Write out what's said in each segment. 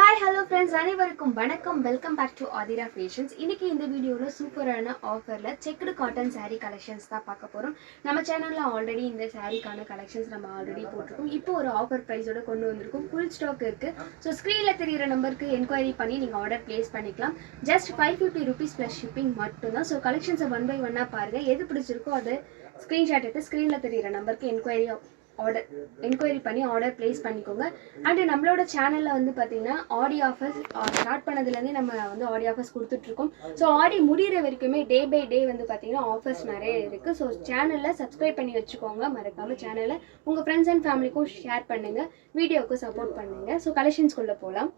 Hi, hello friends. அனைவருக்கும் வணக்கம். Welcome back to Athira fashions. இன்னைக்கு இந்த வீடியோவில் சூப்பரான ஆஃபரில் செக்குடு காட்டன் saree கலெக்ஷன்ஸ் தான் பார்க்க போகிறோம். நம்ம சேனலில் ஆல்ரெடி இந்த சாரீக்கான கலெக்ஷன்ஸ் நம்ம ஆல்ரெடி போட்டிருக்கோம். இப்போ ஒரு ஆஃபர் ப்ரைஸோட கொண்டு வந்திருக்கும். ஃபுல் ஸ்டாக் இருக்குது. ஸோ ஸ்க்ரீனில் தெரிகிற நம்பருக்கு என்கொயரி பண்ணி நீங்கள் ஆர்டர் ப்ளேஸ் பண்ணிக்கலாம். ஜஸ்ட் 550 rupees ப்ளஸ் ஷிப்பிங் மட்டும்தான். ஸோ கலெக்ஷன்ஸை ஒன் பை ஒன்னாக பாருங்கள். எது பிடிச்சிருக்கோ அதை ஸ்க்ரீன்ஷாட் எடுத்து ஸ்க்ரீனில் தெரிகிற நம்பருக்கு என்கொயரி பண்ணி ஆர்டர் ப்ளேஸ் பண்ணிக்கோங்க. அண்ட் நம்மளோட சேனலில் வந்து பார்த்தீங்கன்னா ஆடி ஆஃபர்ஸ் ஸ்டார்ட் பண்ணதுலேருந்தே நம்ம வந்து ஆடி ஆஃபர்ஸ் கொடுத்துட்ருக்கோம். ஸோ ஆடி முடிகிற வரைக்குமே டே பை டே வந்து பார்த்தீங்கன்னா ஆஃபர்ஸ் நிறைய இருக்குது. ஸோ சேனலில் சப்ஸ்கிரைப் பண்ணி வச்சுக்கோங்க. மறக்காமல் சேனலை உங்கள் ஃப்ரெண்ட்ஸ் அண்ட் ஃபேமிலிக்கும் ஷேர் பண்ணுங்கள், வீடியோவுக்கு சப்போர்ட் பண்ணுங்கள். ஸோ கலெக்ஷன்ஸ்குள்ளே போகலாம்.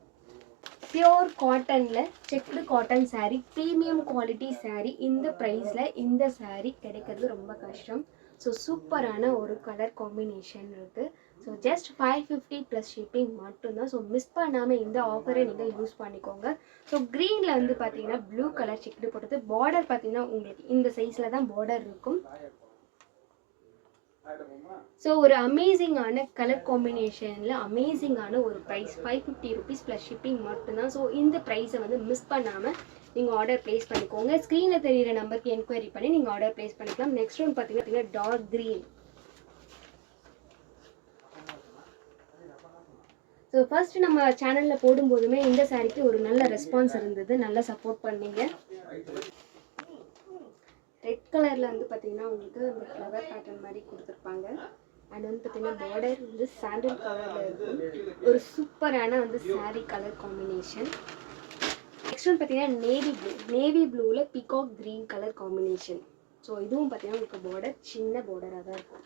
பியோர் காட்டனில் checked cotton sari, premium quality sari. இந்த ப்ரைஸில் இந்த சாரீ கிடைக்கிறது ரொம்ப கஷ்டம். ஸோ சூப்பரான ஒரு கலர் காம்பினேஷன் இருக்குது. ஸோ ஜஸ்ட் 550 ப்ளஸ் ஷிப்பிங் மட்டும்தான். ஸோ மிஸ் பண்ணாமல் இந்த ஆஃபரை நீங்கள் யூஸ் பண்ணிக்கோங்க. ஸோ க்ரீனில் வந்து பார்த்தீங்கன்னா ப்ளூ கலர் செக்குடு போட்டது. பார்டர் பார்த்தீங்கன்னா உங்களுக்கு இந்த சைஸில் தான் பார்டர் இருக்கும். ஸோ ஒரு அமேசிங்கான கலர் காம்பினேஷனில் அமேசிங்கான ஒரு ப்ரைஸ் 550 rupees ப்ளஸ் ஷிப்பிங் மட்டும்தான். ஸோ இந்த ப்ரைஸை வந்து மிஸ் பண்ணாமல் நீங்கள் ஆர்டர் ப்ளேஸ் பண்ணிக்கோங்க. ஸ்க்ரீனில் தெரிகிற நம்பருக்கு என்கொயரி பண்ணி நீங்கள் ஆர்டர் ப்ளேஸ் பண்ணிக்கலாம். நெக்ஸ்ட் ஒன் பார்த்தீங்கன்னா டார்க் க்ரீன். ஸோ ஃபர்ஸ்ட் நம்ம சேனலில் போடும்போதுமே இந்த சாரீக்கு ஒரு நல்ல ரெஸ்பான்ஸ் இருந்தது, நல்லா சப்போர்ட் பண்ணீங்க. ரெட் கலரில் வந்து பார்த்தீங்கன்னா உங்களுக்கு அந்த ஃப்ளவர் பேட்டர்ன் மாதிரி கொடுத்துருப்பாங்க. அண்ட் வந்து பார்த்தீங்கன்னா பார்டர் வந்து சாண்டில் கலரில் இருக்கும். ஒரு சூப்பரான வந்து சாரீ கலர் காம்பினேஷன். நெக்ஸ்ட் வந்து பார்த்தீங்கன்னா நேவி ப்ளூவில் peacock green colour combination. So இதுவும் பார்த்தீங்கன்னா உங்களுக்கு பார்டர் சின்ன பார்டராக தான் இருக்கும்.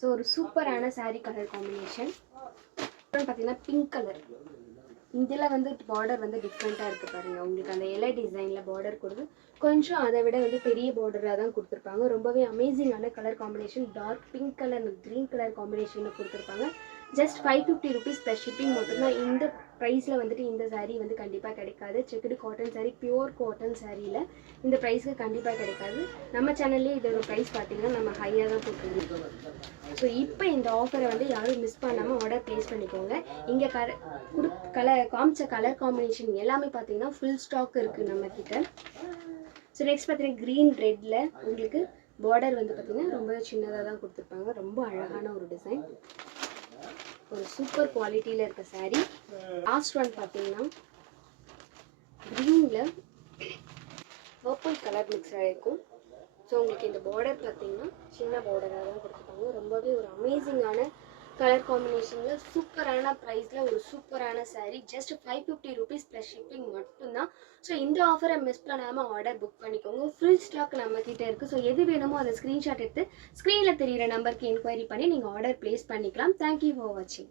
ஸோ ஒரு சூப்பரான சாரீ கலர் காம்பினேஷன். அப்புறம் பார்த்தீங்கன்னா பிங்க் கலர். இதில் வந்து பார்டர் வந்து டிஃப்ரெண்ட்டாக இருக்குது பாருங்கள். உங்களுக்கு அந்த இலை டிசைனில் பார்டர் கொடுத்து கொஞ்சம் அதை விட வந்து பெரிய பார்டராக தான் கொடுத்துருப்பாங்க. ரொம்பவே அமேசிங்கான colour combination. Dark pink colour green colour காம்பினேஷனில் கொடுத்துருப்பாங்க. ஜஸ்ட் 550 rupees ப்ளஸ் ஷிப்பிங் மட்டும்தான். இந்த ப்ரைஸில் வந்துட்டு இந்த சாரீ வந்து கண்டிப்பாக கிடைக்காது. Checked cotton sari, pure cotton சாரியில் இந்த ப்ரைஸுக்கு கண்டிப்பாக கிடைக்காது. நம்ம சேனல்லே இதோட ப்ரைஸ் பார்த்தீங்கன்னா நம்ம ஹையாக தான் போட்டுருக்கோம். ஸோ இப்போ இந்த ஆஃபரை வந்து யாரும் மிஸ் பண்ணாமல் ஆர்டர் ப்ளேஸ் பண்ணிக்கோங்க. இங்கே காமிச்ச கலர் காம்பினேஷன் எல்லாமே பார்த்தீங்கன்னா ஃபுல் ஸ்டாக் இருக்குது நம்மக்கிட்ட. ஸோ நெக்ஸ்ட் பார்த்தீங்கன்னா க்ரீன் ரெட்டில் உங்களுக்கு பார்டர் வந்து பார்த்தீங்கன்னா ரொம்ப சின்னதாக தான் கொடுத்துருப்பாங்க. ரொம்ப அழகான ஒரு டிசைன், ஒரு சூப்பர் குவாலிட்டியில் இருக்க சாரீ. லாஸ்ட் ஒன் பார்த்தீங்கன்னா க்ரீனில் பர்பிள் கலர் மிக்ஸ் ஆகிருக்கும். ஸோ உங்களுக்கு இந்த பார்டர் பார்த்தீங்கன்னா சின்ன பார்டராக தான் கொடுத்துருப்பாங்க. ரொம்பவே ஒரு அமேசிங்கான கலர் காம்பினேஷனில் சூப்பரான ப்ரைஸில் ஒரு சூப்பரான sari. Just 550 rupees plus shipping மட்டும்தான். ஸோ இந்த ஆஃபரை மிஸ் பண்ணாமல் ஆர்டர் புக் பண்ணிக்கோங்க. ஃபுல் ஸ்டாக் நம்மக்கிட்ட இருக்குது. ஸோ எது வேணுமோ அதை ஸ்க்ரீன்ஷாட் எடுத்து ஸ்க்ரீனில் தெரிகிற நம்பருக்கு என்கொயரி பண்ணி நீங்கள் ஆர்டர் ப்ளேஸ் பண்ணிக்கலாம். தேங்க்யூ ஃபார் வாட்சிங்.